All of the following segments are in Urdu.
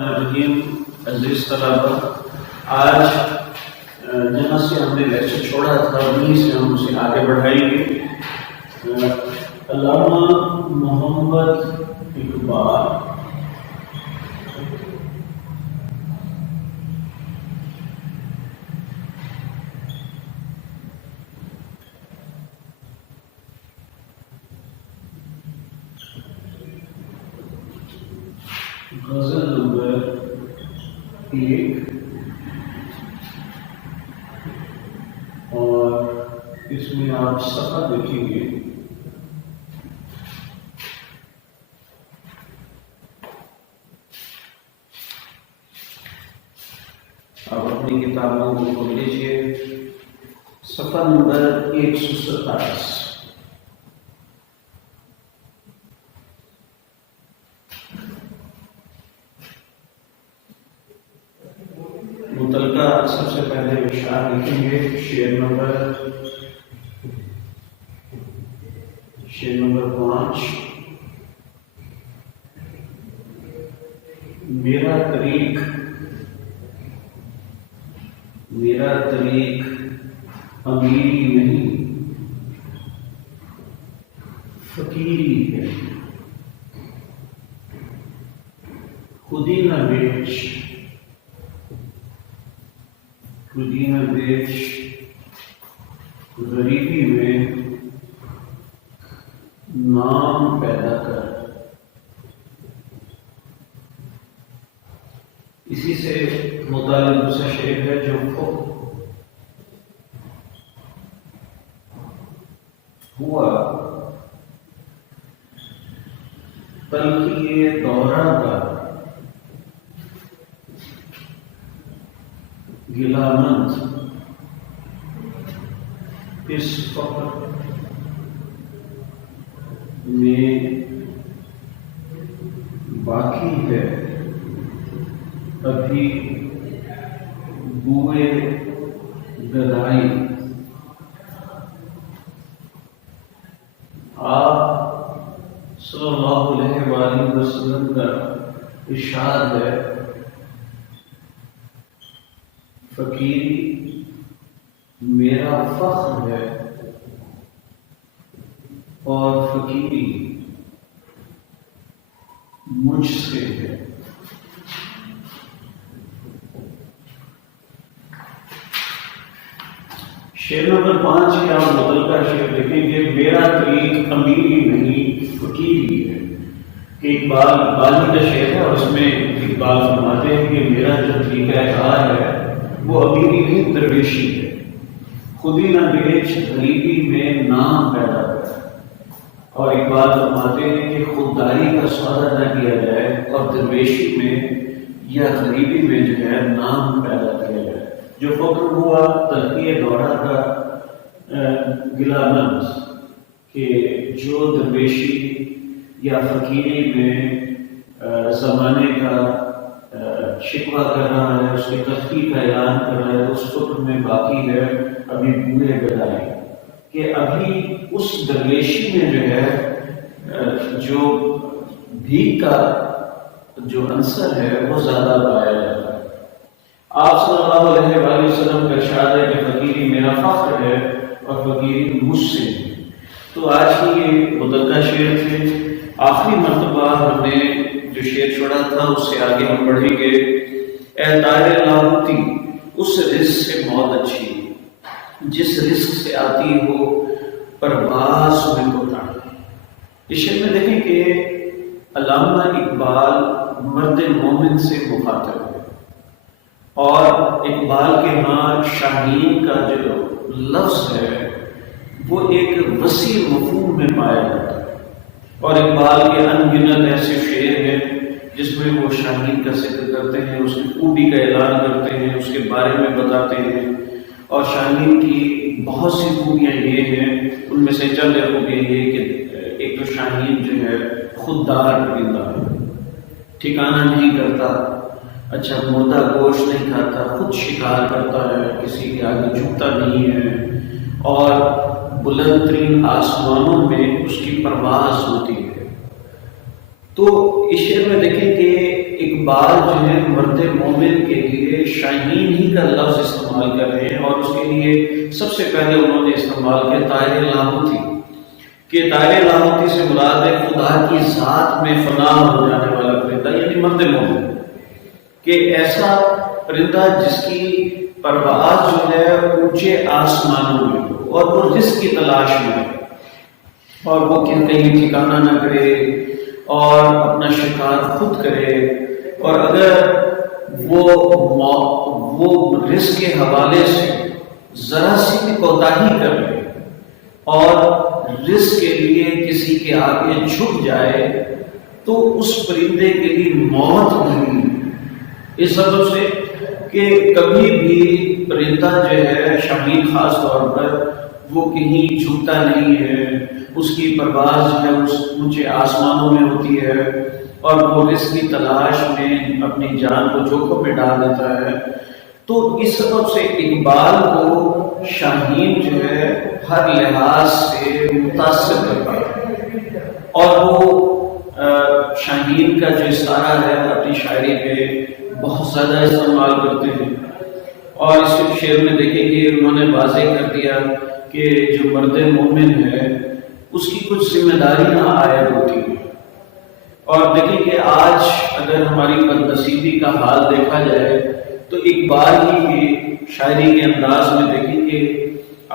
الرحیم عزیز طلبہ، آج جہاں سے ہم نے لیکچر چھوڑا تھا وہیں سے ہم اسے آگے بڑھائیں گے۔ علامہ محمد اقبال غزل نمبر 1 اور اس میں آپ صفحہ دیکھیں گے۔ آپ اپنی کتابوں کو کھول لیجیے، صفحہ نمبر 127۔ متعلقہ سب سے پہلے اشعار لکھیں گے، شعر نمبر 5۔ میرا طریق امیری نہیں فقیری ہے، خودی نہ بیچ غریبی میں نام پیدا کر۔ اسی سے متعلق دوسرا شعر ہے جو ہوا تلخی دورہ کا گلامند اس فقر میں باقی ہے، ابھی بوئے گدائی۔ آپ صلی اللہ علیہ وآلہ وسلم کا ارشاد ہے، فقیری میرا فخر ہے اور فقیری مجھ سے ہے۔ شعر نمبر 5 کے آپ متعلقہ شعر دیکھیں گے، میرا طریق امیری نہیں فقیری ہے۔ کہ اقبال کا شعر ہے اور اس میں اقبال فرماتے ہیں کہ میرا جو طریقہ کار ہے وہ امیری نہیں درویشی ہے، خودی نہ بیچ غریبی میں نام پیدا کر۔ اور اقبال فرماتے ہیں کہ خودداری کا سودا نہ کیا جائے اور درویشی میں یا غریبی میں جو ہے نام پیدا کیا جائے۔ جو فخر ہوا تلخی دورہ کا گلامند، کہ جو درویشی یا فقیری میں زمانے کا شکوہ کر رہا ہے، اس کی تلخی کا اعلان کر رہا ہے، اس فکر میں باقی ہے ابھی بوئے گدائی، کہ ابھی اس درویشی میں جو ہے جو بھیک کا جو عنصر ہے وہ زیادہ پایا جاتا ہے۔ آپ صلی اللہ علیہ وآلہ وسلم کا ارشاد ہے کہ فقیری میرا فخر ہے اور فقیری مجھ سے ہے۔ تو آج کی یہ متعلقہ شعر تھے۔ آخری مرتبہ ہم نے جو شعر چھوڑا تھا اس سے آگے ہم بڑھیں گے۔ اے طائر لاہوتی اس رزق سے موت اچھی، جس رزق سے آتی ہو پرواز میں کوتا۔ اس شعر میں دیکھیں کہ علامہ اقبال مرد مومن سے مخاطب ہے، اور اقبال کے ہاں شاہین کا جو لفظ ہے وہ ایک وسیع مفہوم میں پایا جاتا ہے۔ اور اقبال کے انگنت ایسے شعر ہیں جس میں وہ شاہین کا ذکر کرتے ہیں، اس کی خوبی کا اعلان کرتے ہیں، اس کے بارے میں بتاتے ہیں۔ اور شاہین کی بہت سی خوبیاں یہ ہیں، ان میں سے چند خوبیاں یہ کہ ایک تو شاہین جو ہے خوددار پرندہ ہے، ٹھکانہ نہیں کرتا، اچھا مردہ گوشت نہیں کھاتا، خود شکار کرتا ہے، کسی کے آگے جھکتا نہیں ہے، اور بلند ترین آسمانوں میں اس کی پرواز ہوتی ہے۔ تو اس شعر میں دیکھیں کہ اقبال جو ہے مرد مومن کے لیے شاہین ہی کا لفظ استعمال کر رہے ہیں، اور اس کے لیے سب سے پہلے انہوں نے استعمال کیا طائر لاہوتی، کہ طائر لاہوتی سے مراد ہے خدا کی ذات میں فنا ہو جانے والا پرندہ، یعنی مرد مومن، کہ ایسا پرندہ جس کی پرواز جو ہے اونچے آسمانوں میں ہو اور وہ رزق کی تلاش میں ہے، اور وہ کہیں ٹھکانہ نہ کرے اور اپنا شکار خود کرے، اور اگر وہ رزق کے حوالے سے ذرا سی بھی کوتاہی کر لے اور رزق کے لیے کسی کے آگے جھک جائے تو اس پرندے کے لیے موت نہیں، اس سبب سے کہ کبھی بھی پرندہ جو ہے شاہین خاص طور پر وہ کہیں جھکتا نہیں ہے، اس کی پرواز جو ہے اس اونچے آسمانوں میں ہوتی ہے، اور وہ رزق کی تلاش میں اپنی جان کو جوخم میں ڈال دیتا ہے۔ تو اس سبب سے اقبال کو شاہین جو ہے ہر لحاظ سے متاثر کرتا ہے، اور وہ شاہین کا جو استعارہ ہے اپنی شاعری میں بہت زیادہ استعمال کرتے ہیں، اور اس شعر میں دیکھیں کہ انہوں نے واضح کر دیا کہ جو مرد مومن ہے اس کی کچھ ذمہ داریاں عائد ہوتی ہیں، اور دیکھیں کہ آج اگر ہماری بدنصیبی کا حال دیکھا جائے تو اقبال ہی کی شاعری کے انداز میں دیکھیں کہ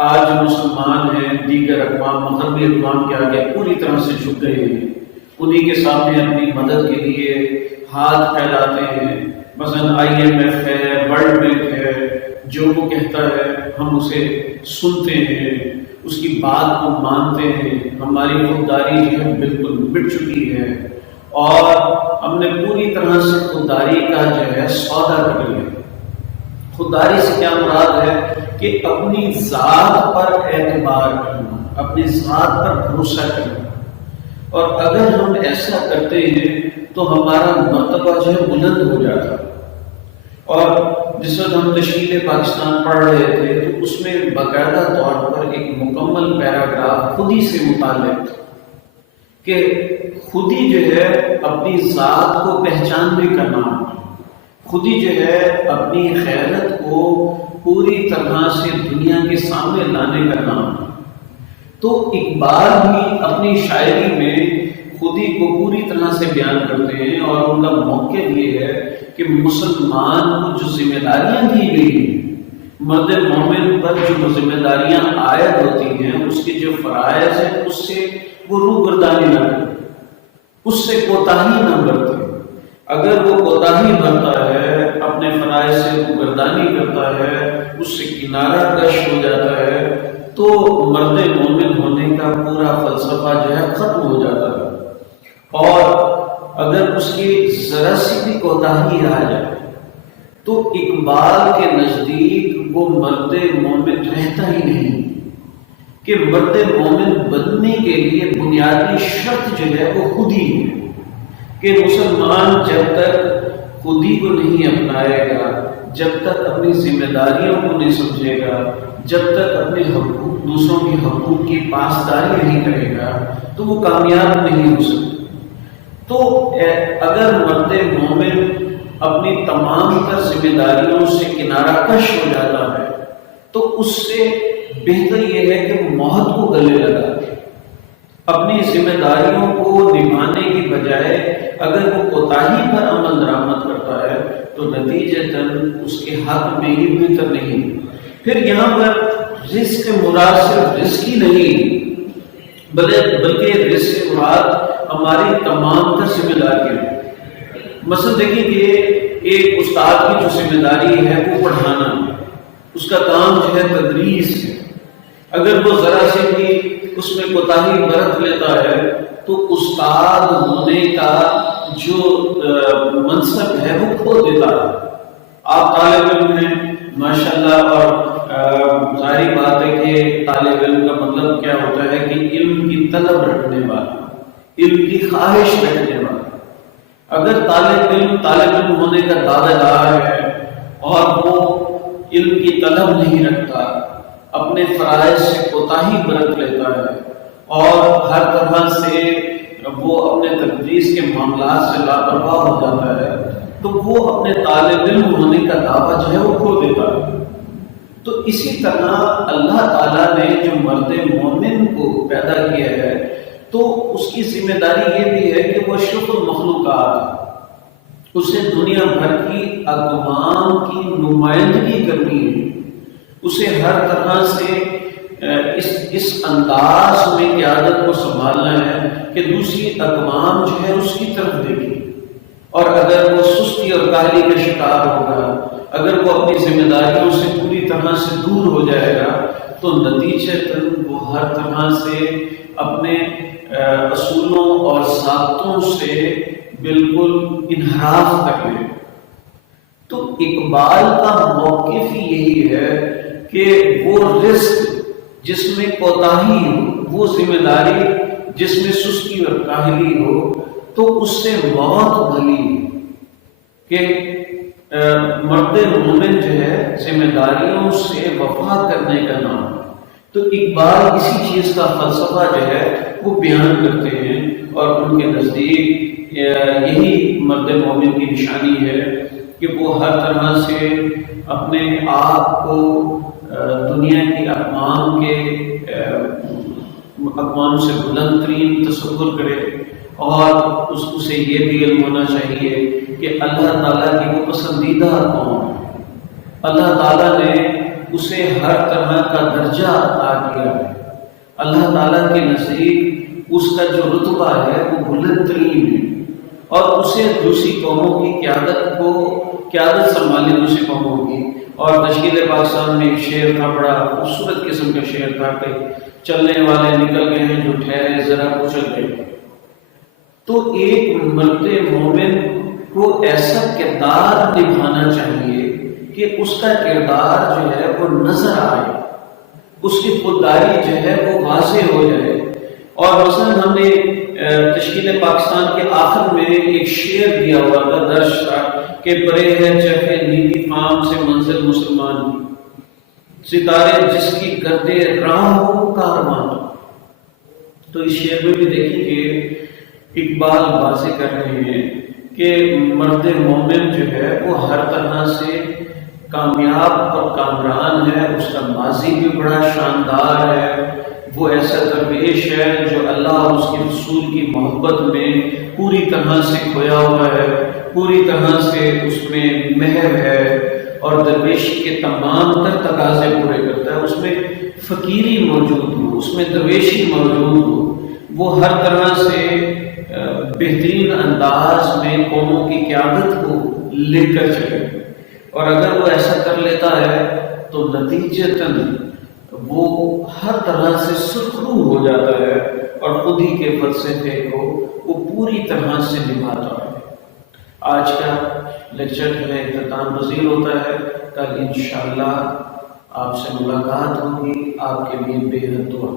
آج مسلمان ہیں دیگر اقوام مغربی اقوام کے آگے پوری طرح سے جھک گئے ہیں، انہی کے سامنے اپنی مدد کے لیے ہاتھ پھیلاتے ہیں، مثلا IMF ہے، ورلڈ بینک ہے، جو وہ کہتا ہے ہم اسے سنتے ہیں، اس کی بات کو مانتے ہیں، ہماری خودداری جو ہے بالکل مٹ چکی ہے، اور ہم نے پوری طرح سے خودداری کا جو ہے سودا کر لیا۔ خودداری سے کیا مراد ہے کہ اپنی ذات پر اعتبار کرنا، اپنی ذات پر بھروسہ کرنا، اور اگر ہم ایسا کرتے ہیں تو ہمارا مرتبہ جو ہے بلند ہو جاتا ہے۔ اور جس وقت ہم تشکیل پاکستان پڑھ رہے تھے تو اس میں باقاعدہ طور پر ایک مکمل پیراگراف خودی سے متعلق تھا کہ خودی جو ہے اپنی ذات کو پہچاننے کا نام ہے، خودی جو ہے اپنی خیرت کو پوری طرح سے دنیا کے سامنے لانے کا نام ہے۔ تو اقبال بھی اپنی شاعری میں خودی کو پوری طرح سے بیان کرتے ہیں، اور ان کا موقف یہ ہے کہ مسلمان کو جو ذمہ داریاں دی گئی ہیں، مرد مومن پر جو ذمہ داریاں عائد ہوتی ہیں، اس کے جو فرائض ہیں اس سے وہ روگردانی نہ کرے، اس سے کوتاہی نہ برتے۔ اگر وہ کوتاہی برتا ہے، اپنے فرائض سے روگردانی کرتا ہے، اس سے کنارہ کش ہو جاتا ہے، تو مرد مومن ہونے کا پورا فلسفہ جو ہے ختم ہو جاتا ہے۔ اور اگر اس کی ذرا سی بھی کوتاہی آ جائے تو اقبال کے نزدیک وہ مرد مومن رہتا ہی نہیں، کہ مرد مومن بننے کے لیے بنیادی شرط جو ہے وہ خودی ہے، کہ مسلمان جب تک خودی کو نہیں اپنائے گا، جب تک اپنی ذمہ داریوں کو نہیں سمجھے گا، جب تک اپنے حقوق دوسروں کے حقوق کی پاسداری نہیں کرے گا تو وہ کامیاب نہیں ہو سکتا۔ تو اگر مرد مومن اپنی تمام تر ذمہ داریوں سے کنارہ کش ہو جاتا ہے تو اس سے بہتر یہ ہے کہ وہ موت کو گلے لگا دے، اپنی ذمہ داریوں کو نبھانے کی بجائے اگر وہ کوتاہی پر عمل درآمد کرتا ہے تو نتیجتاً اس کے حق میں ہی بہتر نہیں۔ پھر یہاں پر رزق مراد صرف رزق ہی نہیں بلکہ رزق مراد ہماری تمام تر ذمہ داریاں ہیں۔ مثلا دیکھیں کہ ایک استاد کی جو ذمہ داری ہے وہ پڑھانا، اس کا کام جو ہے تدریس ہے، اگر وہ ذرا سے بھی اس میں کوتاہی برت لیتا ہے تو استاد ہونے کا جو منصب ہے وہ کھو دیتا ہے۔ آپ طالب علم ہیں ماشاءاللہ، اور ظاہری بات ہے کہ طالب علم کا مطلب کیا ہوتا ہے کہ علم کی طلب رکھنے والا، علم کی خواہش رکھنے والا۔ اگر طالب علم ہونے کا دعوے دار ہے اور وہ علم کی طلب نہیں رکھتا، اپنے فرائض سے کوتاہی برت لیتا ہے اور ہر طرح سے وہ اپنے تدریس کے معاملات سے لاپرواہ ہو جاتا ہے، تو وہ اپنے طالب علم ہونے کا دعویٰ جو ہے وہ کھو دیتا ہے۔ تو اسی طرح اللہ تعالیٰ نے جو مرد مومن کو پیدا کیا ہے تو اس کی ذمہ داری یہ بھی ہے کہ وہ اشرف المخلوقات، اسے دنیا بھر کی اقوام کی نمائندگی کرنی ہے، اسے ہر طرح سے اس انداز میں قیادت کو سنبھالنا ہے کہ دوسری اقوام جو ہے اس کی طرف دیکھے، اور اگر وہ سستی اور کاہلی کا شکار ہوگا، اگر وہ اپنی ذمہ داریوں سے پوری طرح سے دور ہو جائے گا تو نتیجتاً وہ ہر طرح سے اپنے اصولوں اور ضابطوں سے بالکل انحراف کر لے۔ تو اقبال کا موقف ہی یہی ہے کہ وہ رزق جس میں کوتاہی ہو، وہ ذمہ داری جس میں سستی اور کاہلی ہو، تو اس سے موت بھلی کہ مرد مومن جو ہے ذمہ داریوں سے وفا کرنے کا نام۔ تو اقبال اسی چیز کا فلسفہ جو ہے وہ بیان کرتے ہیں، اور ان کے نزدیک یہی مرد مومن کی نشانی ہے کہ وہ ہر طرح سے اپنے آپ کو دنیا کی اقوام سے بلند ترین تصور کرے، اور اسے یہ بھی علم ہونا چاہیے کہ اللہ تعالیٰ کی وہ پسندیدہ قوم ہے، اللہ تعالیٰ نے اسے ہر طرح کا درجہ عطا کیا ہے، اللہ تعالیٰ کے نزدیک اس کا جو رتبہ ہے وہ بلند ترین ہے، اور اسے دوسری قوموں کی قیادت سنبھالنے دوسری قوموں کی۔ اور تشکیل پاکستان میں ایک شعر تھا، بڑا خوبصورت قسم کا شعر تھا کہ چلنے والے نکل گئے ہیں جو ٹھہرے ذرا کچل گئے۔ تو ایک مرد مومن کو ایسا کردار نبھانا چاہیے کہ اس کا کردار جو ہے وہ نظر آئے، اس کی خودداری جو ہے وہ واضح ہو جائے۔ اور مثلا ہم نے تشکیل پاکستان کے آخر میں ایک شعر دیا ہوا تھا، درج تھا کہ برے ہے چہرے نیلی فام سے منزل مسلمان کی، ستارے جس کی گردے راہ ہو کاروان۔ تو اس شعر میں بھی دیکھیں کہ اقبال واضح کر رہے ہیں کہ مرد مومن جو ہے وہ ہر طرح سے کامیاب اور کامران ہے، اس کا ماضی بھی بڑا شاندار ہے، وہ ایسا درویش ہے جو اللہ اور اس کے رسول کی محبت میں پوری طرح سے کھویا ہوا ہے، پوری طرح سے اس میں محو ہے، اور درویشی کے تمام تر تقاضے پورے کرتا ہے، اس میں فقیری موجود ہو، اس میں درویشی موجود ہو، وہ ہر طرح سے بہترین انداز میں قوموں کی قیادت کو لے کر چلے، اور اگر وہ ایسا کر لیتا ہے تو نتیجتاً وہ ہر طرح سے سرخرو ہو جاتا ہے، اور خود ہی کے فلسفے کو وہ پوری طرح سے نبھاتا ہے۔ آج کا لیکچر جو ہے اختتام پذیر ہوتا ہے، کل انشاءاللہ آپ سے ملاقات ہوگی، آپ کے لیے بے حد دعا۔